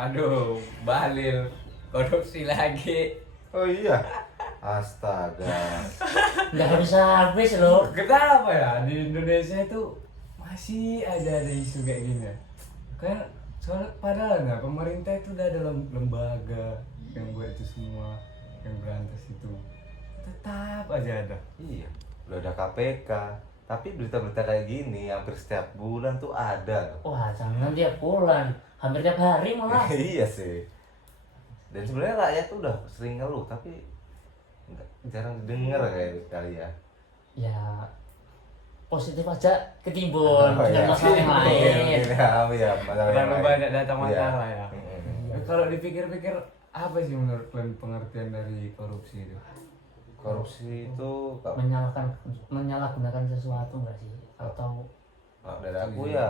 Aduh, Bahlil korupsi lagi. Oh iya. Astaga. Nggak habis loh. Kenapa ya di Indonesia itu masih aja ada isu kayak gini ya? Kayak soal padahal nggak pemerintah itu udah ada lembaga yang buat itu semua, yang berantas itu tetap aja ada. Iya. Udah ada KPK. Tapi berita-berita kayak gini hampir setiap bulan tuh ada. Wah, jangan tiap bulan, hampir tiap hari malah. Iya sih. Dan sebenarnya rakyat tuh udah sering ngeluh tapi jarang didengar kayak kali ya. Ya positif aja ketimbun dengan iya. masalah yang lain. Iya, masalah yang Terlalu lain. banyak datang masalah Iya. ya. Mm-mm. Kalau dipikir-pikir apa sih menurut kalian pengertian dari korupsi itu? Korupsi itu kalau Menyalahgunakan sesuatu nggak sih? Atau dari aku ya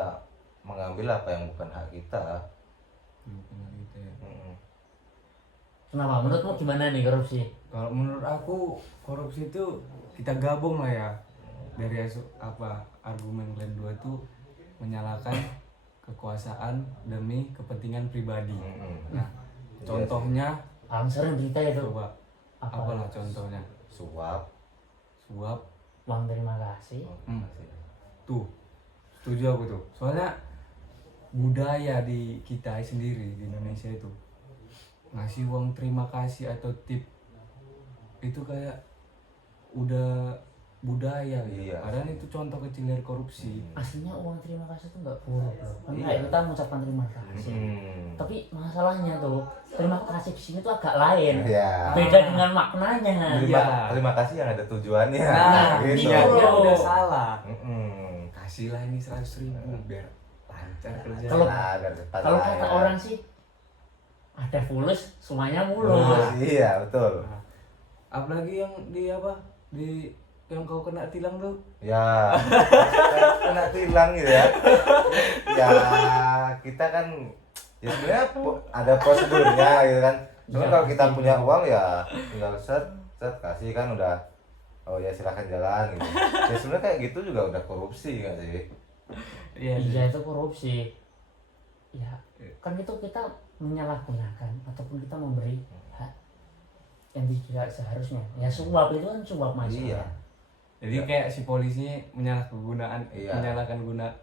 mengambil apa yang bukan hak kita. Bukan gitu ya. Mm-mm. kenapa? Menurutmu gimana nih korupsi? Kalau menurut aku korupsi itu kita gabung lah ya dari argumen kalian dua tuh menyalahkan kekuasaan demi kepentingan pribadi. Mm-mm. Nah, contohnya Paling sering berita itu coba apalah contohnya? Suap. Suap. uang terima kasih. Tuh, setuju aku tuh. Soalnya budaya di kita sendiri di Indonesia itu ngasih uang terima kasih atau tip itu kayak udah budaya gitu. Iya. Padahal itu contoh kecil dari korupsi. Aslinya uang terima kasih itu nggak buruk loh. Kan Iya. kayak kita mengucapkan terima kasih. Tapi masalahnya tuh terima kasih di sini tuh agak lain. Ya. Beda dengan maknanya. Iya. Terima kasih yang ada tujuannya. Nah, gitu. niatnya loh. udah salah. Mm-mm. Kasihlah ini 100.000 biar lancar kerja. Kalau- Nah, biar cepat Kalau lah kata ya. orang sih ada fulus semuanya mulus. Mulus, iya betul. Apalagi yang di yang kau kena tilang tuh. Ya, kena tilang gitu ya. Ya, kita kan ya sebenarnya ada prosedurnya gitu kan. Cuma Ya, kalau kita pasti. punya uang ya tinggal set kasih kan udah. Oh ya silakan jalan gitu. Ya sebenarnya kayak gitu juga udah korupsi nggak sih? Iya itu korupsi. Ya kan itu kita menyalahgunakan ataupun kita memberi hak yang tidak seharusnya. Ya suap itu kan suap masalah. Iya. Jadi kayak si polisi menyalahgunakan Iya. menyalahgunakan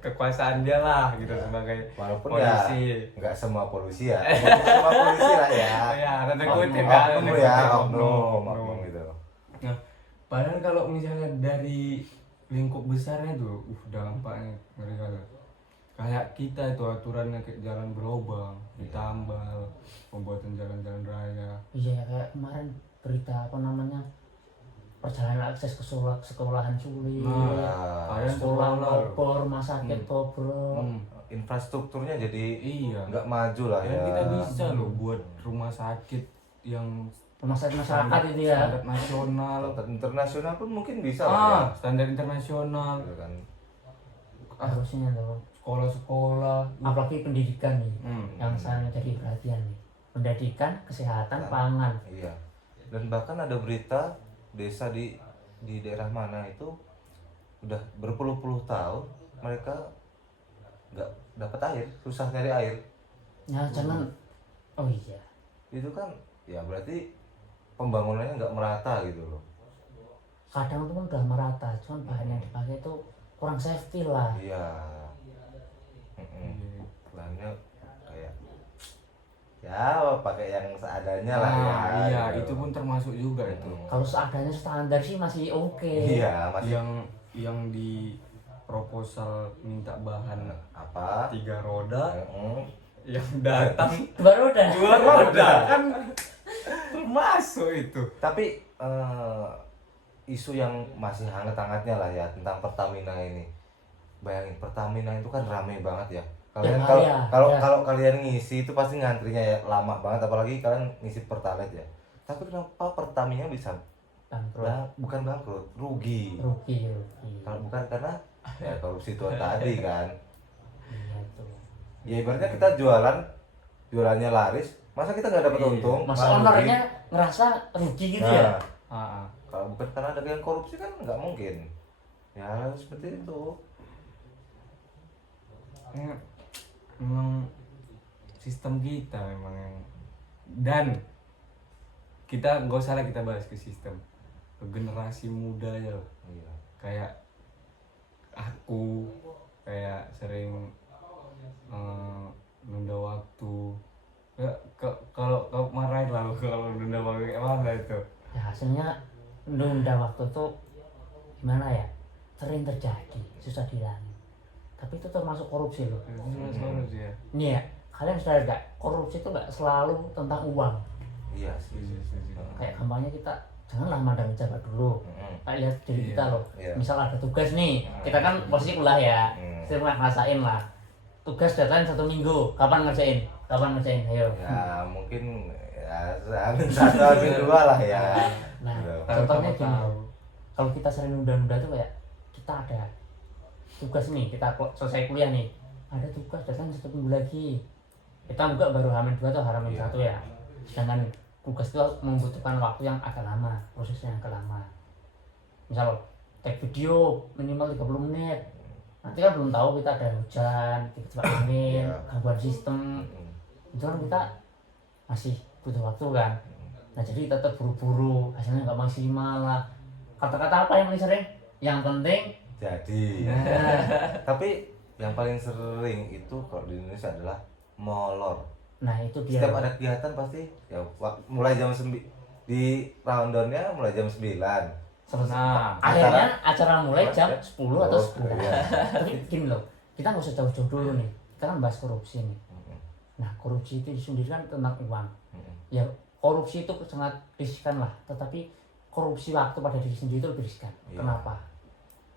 kekuasaan dia lah gitu sebagai Walaupun polisi. ya nggak semua polisi ya. Nggak semua polisi lah ya. Ya, tanda kutip Oknum, ya, oknum tanda ya, kutip, oknum gitu. Nah, padahal kalau misalnya dari lingkup besarnya tuh, dampaknya ngeri kali. Kayak kita itu aturannya kayak jalan berlobang, ditambal, pembuatan jalan-jalan raya. Iya kayak kemarin berita apa namanya perjalanan akses ke sekolahan sulit. Nah, kalian sekolah sekolah. koper, rumah sakit bobrok. Infrastrukturnya jadi Iya. nggak maju lah Dan ya. kita bisa loh buat rumah sakit yang Rumah sakit masyarakat itu ya. standar nasional. Standar internasional pun mungkin bisa lah Standar internasional. ya. Gitu kan. Harusnya tuh. Sekolah-sekolah. Apalagi pendidikan nih yang Hmm. sangat jadi perhatian nih. Pendidikan, kesehatan, pangan. Iya. Dan bahkan ada berita desa di daerah mana itu udah berpuluh-puluh tahun mereka nggak dapat air, susah nyari air. Ya jangan. Oh iya. Itu kan ya berarti pembangunannya nggak merata gitu loh. Kadang tuh kan udah merata, cuman bahan yang dipakai itu kurang safety lah. Iya. Bahannya kayak ya pakai yang seadanya lah ya. Iya, gitu. itu pun termasuk juga itu. Kalau seadanya standar sih masih oke. Iya, masih Yang di proposal minta bahan apa? 3 roda, Mm-mm. yang datang Baru udah. 2 roda kan termasuk itu. Tapi isu yang masih hangat-hangatnya lah ya tentang Pertamina ini. Bayangin Pertamina itu kan rame banget ya. Kalian Ya, kalau ya, kalau ya. kalau kalian ngisi itu pasti ngantrinya ya lama banget apalagi kalian ngisi Pertalite ya. Tapi kenapa Pertamina bisa Bangkrut. bukan bangkrut, rugi. Rugi. Kalau bukan karena ya korupsi itu tadi kan. Iya tuh. Ya ibaratnya kita jualannya laris, masa kita nggak dapat Iya. untung? Mas malah rugi? ownernya ngerasa rugi gitu ya. Ah, Kalau bukan karena ada yang korupsi kan nggak mungkin. Ya seperti itu. memang sistem kita memang yang, dan kita nggak usah lah kita bahas ke sistem, ke generasi muda aja lah. Iya. Kayak aku kayak sering nunda waktu ya, kalau kau marahin lah kalau nunda waktu kayak mana itu. Ya hasilnya nunda waktu tuh gimana ya, sering terjadi, susah dihilangin, tapi itu termasuk korupsi loh. Itu korupsi ya. Ini ya, kalian sadar gak, korupsi itu gak selalu tentang uang. Iya sih. Kayak gampangnya kita janganlah mandang pejabat dulu, kayak lihat diri Iya. kita loh. Iya. Misal ada tugas nih, kita kan posisi kuliah ya, saya pernah ngerasain lah tugas deadline 1 minggu, kapan ngerjain, ayo. Ya mungkin ya amin satu amin dua lah ya. Nah Iya. contohnya Tahu-tahu gini loh, tahu. kalau kita sering nunda-nunda tuh kayak kita ada tugas nih, kita selesai kuliah nih, ada tugas deadline 1 minggu lagi, kita buka baru H-2 atau H-1 ya, sedangkan tugas itu membutuhkan waktu yang agak lama, prosesnya yang agak lama. Misal take video minimal 30 menit, nanti kan belum tahu kita ada hujan, tiba-tiba angin, Iya. gangguan sistem, itu kan kita masih butuh waktu kan. Nah jadi kita terburu-buru, hasilnya nggak maksimal lah. Kata-kata apa yang paling sering? Yang penting Jadi nah, tapi yang paling sering itu kalau di Indonesia adalah molor. nah itu dia. Setiap ada kegiatan pasti ya mulai jam 9 di rundownnya mulai jam 9. Nah, Akhirnya acara mulai jam 10 atau 11. Iya. Tapi gini loh, kita nggak usah jauh-jauh dulu nih, kita kan bahas korupsi nih. Nah korupsi itu sendiri kan tentang uang. Ya korupsi itu sangat riskan lah, tetapi korupsi waktu pada diri sendiri itu lebih riskan. Iya. Kenapa?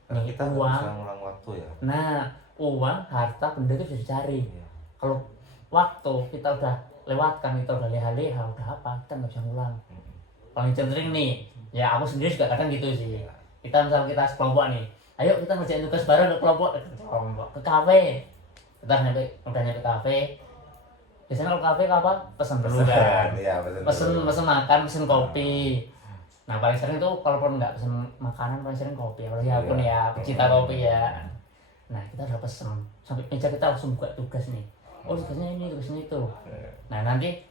Karena Nih, kita nggak uang. bisa ngulang waktu ya. Nah uang, harta, benda itu bisa dicari. Iya. Kalau waktu kita udah lewatkan, kita udah leha-leha, udah apa, kita nggak bisa ngulang. Paling cenderung nih, ya aku sendiri juga kadang gitu sih. Kita misal kita sekelompok nih, ayo kita ngerjain tugas bareng ke kelompok, ke kafe. Kita udah nyampe kafe. Biasanya kalau kafe apa? Pesen dulu kan. Iya, Pesen makan, pesen kopi. Nah paling sering tuh kalaupun nggak pesen makanan paling sering kopi. Apalagi aku nih ya, pecinta kopi ya. Nah kita udah pesen, sampai meja kita langsung buka tugas nih. Oh tugasnya ini, tugasnya itu. Nah nanti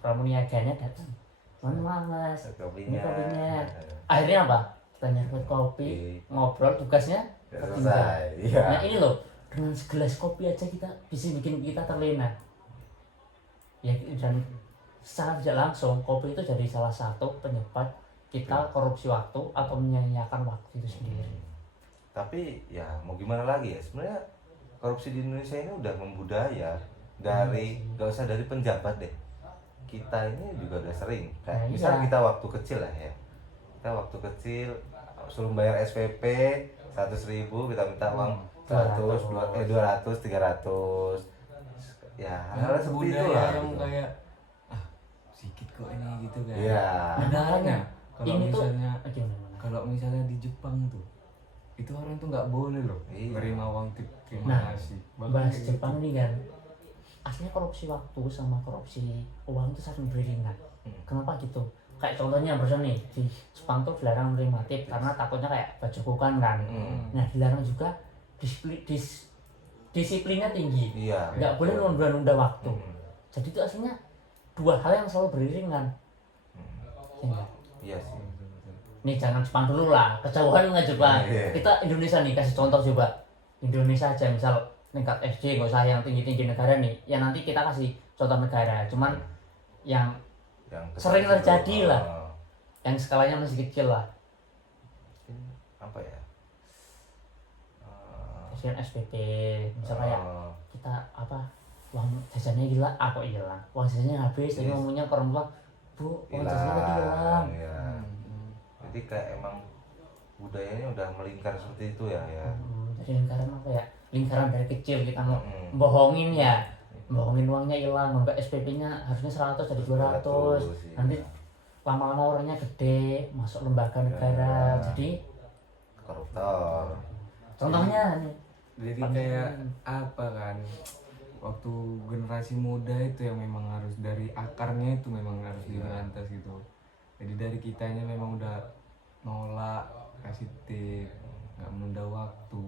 pramuniaganya datang. Mohon mas, ini kopinya. Akhirnya apa? Kita nyeruput kopi, ngobrol, tugasnya Selesai. Iya. Nah ini loh, dengan segelas kopi aja kita bisa bikin kita terlena. Ya dan secara tidak langsung kopi itu jadi salah satu penyebab kita korupsi waktu atau menyia-nyiakan waktu itu sendiri. Tapi ya mau gimana lagi ya, sebenarnya korupsi di Indonesia ini udah membudaya dari gak usah dari penjabat deh, kita ini juga udah sering kayak Nah, misal iya. kita waktu kecil lah ya, kita waktu kecil suruh bayar SPP 100.000 kita minta uang 200, 300 ya hal seperti itu lah yang gitu. kayak sedikit kok ini gitu kan. Iya. Padahal kalau Ini tuh misalnya gimana? kalau misalnya di Jepang tuh itu orang tuh nggak boleh loh Iya. menerima uang tip terima Nah, kasih. Bahkan bahas kayak Jepang nih kan, aslinya korupsi waktu sama korupsi uang itu saling beriringan. Kenapa gitu? Kayak contohnya barusan nih, di Jepang tuh dilarang menerima tip karena takutnya kayak bajogokan kan. Nah dilarang juga disiplinnya tinggi, Iya. nggak boleh nunda-nunda waktu. Hmm. Jadi itu aslinya dua hal yang selalu beriringan. Ya enggak? Iya sih. Nih jangan Jepang dulu lah, kejauhan nggak Jepang. Iya. Kita Indonesia nih, kasih contoh coba. Indonesia aja misal tingkat SD, nggak usah yang tinggi-tinggi negara nih. Ya nanti kita kasih contoh negara, cuman yang Yang sering kecil terjadi dulu. lah. yang skalanya masih kecil lah. Apa ya? Kasihan SPP, misal kayak kita apa, uang jajannya hilang, kok hilang? Uang jajannya habis, jadi Yes. ngomongnya ke orang tua, Bu, uang jajannya tadi hilang. ya. Jadi kayak emang budayanya udah melingkar seperti itu ya. Jadi lingkaran apa ya? Lingkaran dari kecil kita mau Mm-mm. bohongin ya, bohongin uangnya hilang, enggak SPP-nya harusnya 100 jadi 200. 200, iya. Nanti lama-lama orangnya gede, masuk lembaga negara, Ya. jadi Koruptor. contohnya nih. Jadi kayak apa kan, waktu generasi muda itu yang memang harus dari akarnya itu memang harus diberantas gitu. Jadi dari kitanya memang udah nolak kasih tip, nggak menunda waktu,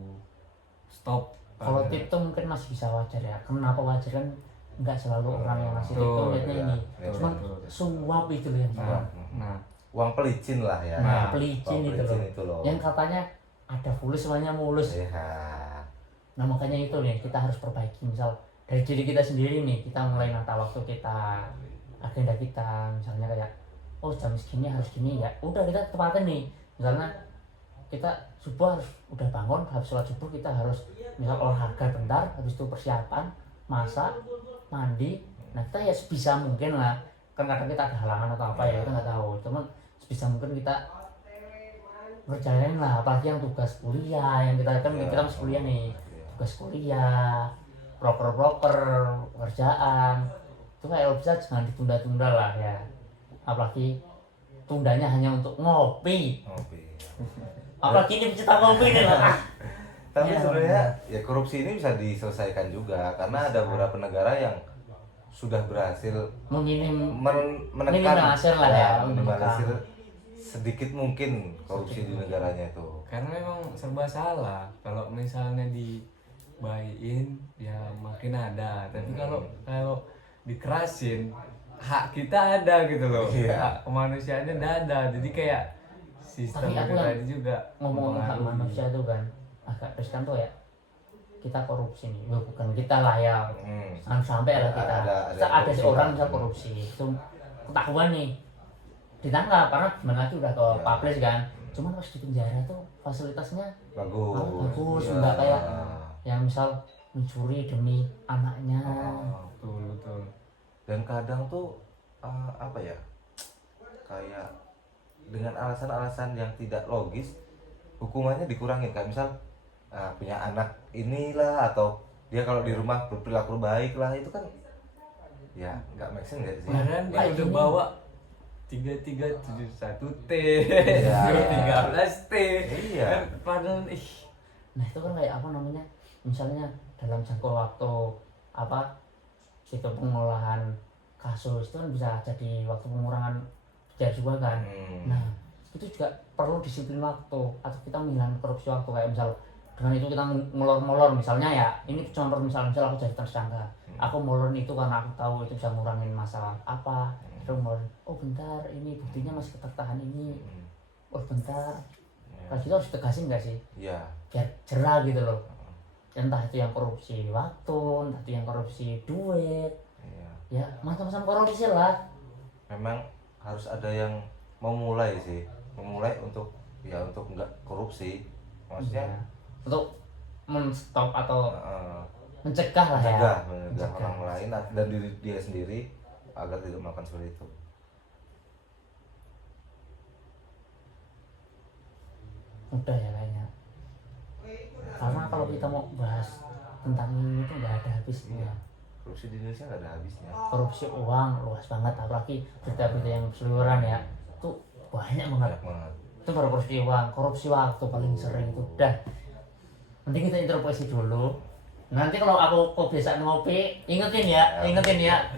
stop Kalau tip tuh mungkin masih bisa wajar ya. Kenapa wajar kan nggak selalu orang yang ngasih tip tuh Betul, liatnya iya. ini. Iya, Cuman betul. suap itu loh yang salah. Nah, Uang pelicin lah ya. Nah, Nah, pelicin uang itu loh. pelicin itu loh. Yang katanya ada fulus semuanya mulus. Iya. Nah makanya itu nih kita harus perbaiki, misal dari diri kita sendiri nih, kita mulai nata waktu kita, agenda kita, misalnya kayak oh jam segini harus gini ya, udah kita tepatin nih, misalnya kita subuh harus udah bangun, habis sholat subuh kita harus misal olahraga bentar, habis itu persiapan, masak, mandi, nah kita ya sebisa mungkin lah, kan kadang kita ada halangan atau apa ya kita nggak tahu, cuman sebisa mungkin kita berjalan lah, apalagi yang tugas kuliah, yang kita kan kita masih kuliah nih, tugas kuliah, proker kerjaan itu kayak bisa jangan ditunda-tunda lah ya, apalagi tundanya hanya untuk ngopi, Ngopi. apalagi ini pecinta ngopi nih lah. Tapi Ya, sebenarnya ya korupsi ini bisa diselesaikan juga karena ada beberapa negara yang sudah berhasil menekan minimalisir lah ya, minimalisir sedikit mungkin korupsi di negaranya itu. karena memang serba salah. Kalau misalnya dibayin ya makin ada, tapi kalau dikerasin hak kita ada gitu loh. Iya. Hak kemanusiaannya nggak ada. Jadi kayak sistem Tapi aku itu yang tadi juga ngomong hak mempengaruhi. manusia itu kan agak riskan tuh ya, kita korupsi nih, ya, bukan kita lah ya, jangan sampai lah kita Ada ada korupsi. seorang misal korupsi itu ketahuan nih ditangkap karena gimana lagi udah ke Ya. publish kan, cuman pas di penjara tuh fasilitasnya Bagus. bagus, Iya. nggak kayak yang misal mencuri demi anaknya. Oh. Betul, betul. Dan kadang tuh apa ya, kayak dengan alasan-alasan yang tidak logis hukumannya dikurangin, kayak misal punya anak inilah, atau dia kalau di rumah berperilaku baik lah, itu kan ya nggak make sense nggak sih? Padahal dia Kayak udah gini. bawa 3371 T, Iya. 13 T. Iya. Kan padahal Nah itu kan kayak apa namanya, misalnya dalam jangka waktu apa itu pengolahan kasus itu kan bisa jadi waktu pengurangan penjara juga kan. Nah itu juga perlu disiplin waktu, atau kita menghilangkan korupsi waktu, kayak misal dengan itu kita molor-molor misalnya ya, ini cuma misal aku jadi tersangka, aku molor itu karena aku tahu itu bisa ngurangin masalah apa, terus molor, oh bentar ini buktinya masih tertahan ini, oh bentar, kalau gitu harus tegasin nggak sih Iya. biar jerah gitu loh, entah itu yang korupsi waktu, entah itu yang korupsi duit, Iya. ya macam-macam korupsi lah. Memang harus ada yang memulai sih, memulai untuk nggak korupsi, maksudnya Ya. Untuk menstop atau eh, mencegah lah ya, mencegah Mencegah. orang lain dan diri dia sendiri agar tidak melakukan seperti itu. udah ya kayaknya, karena kalau kita mau bahas tentang ini tuh nggak ada habisnya. Korupsi di Indonesia nggak ada habisnya. Korupsi uang luas banget, apalagi berita-berita yang berseliweran ya, itu banyak banget. Banyak banget. Itu baru korupsi uang, korupsi waktu paling sering itu. Udah, mending kita introspeksi dulu. Nanti kalau aku kebiasaan ngopi, ingetin ya. Oke, oke, siap.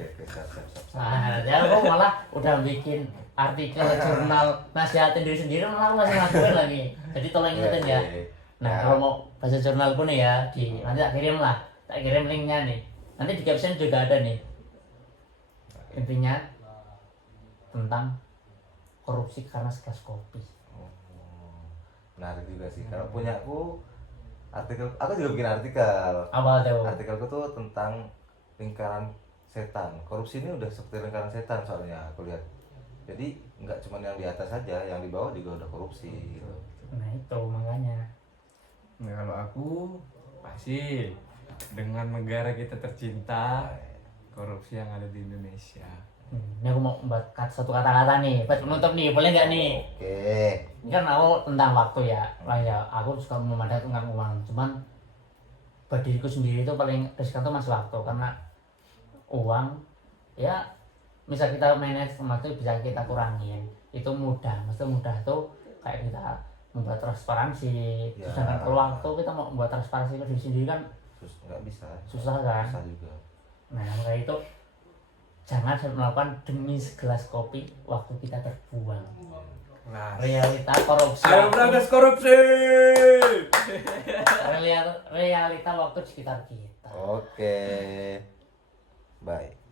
Nah, ya aku malah udah bikin artikel jurnal nasihatin diri sendiri, malah aku masih ngakuin lagi. Jadi tolong ingetin ya. Oke. Nah, kalau mau baca jurnalku nih ya, nanti tak kirim lah, tak kirim linknya nih. Nanti di caption juga ada nih. Intinya tentang korupsi karena segelas kopi. Oh, menarik juga sih. Kalau punya aku juga bikin artikel. Apa tuh? Artikelku tuh tentang lingkaran setan. Korupsi ini udah seperti lingkaran setan soalnya aku lihat. Jadi nggak cuma yang di atas saja, yang di bawah juga udah korupsi. Gitu. Nah itu makanya. Nah, kalau aku pasti dengan negara kita tercinta, korupsi yang ada di Indonesia. Ini aku mau buat satu kata-kata nih, buat penutup nih, boleh nggak nih? Oke. Ini kan aku tentang waktu ya, lah ya aku suka memandang tentang uang, cuman buat diriku sendiri itu paling riskan tuh masih waktu, karena uang ya misal kita manage waktu bisa kita kurangin, itu mudah, maksudnya mudah tuh kayak kita membuat transparansi, Ya. sedangkan kalau waktu kita mau membuat transparansi ke diri sendiri kan Terus nggak bisa. susah kan. Susah juga. Nah kayak itu jangan sampai melakukan demi segelas kopi waktu kita terbuang. realita korupsi. Ayo berantas korupsi. Realita waktu di sekitar kita. Oke. Bye.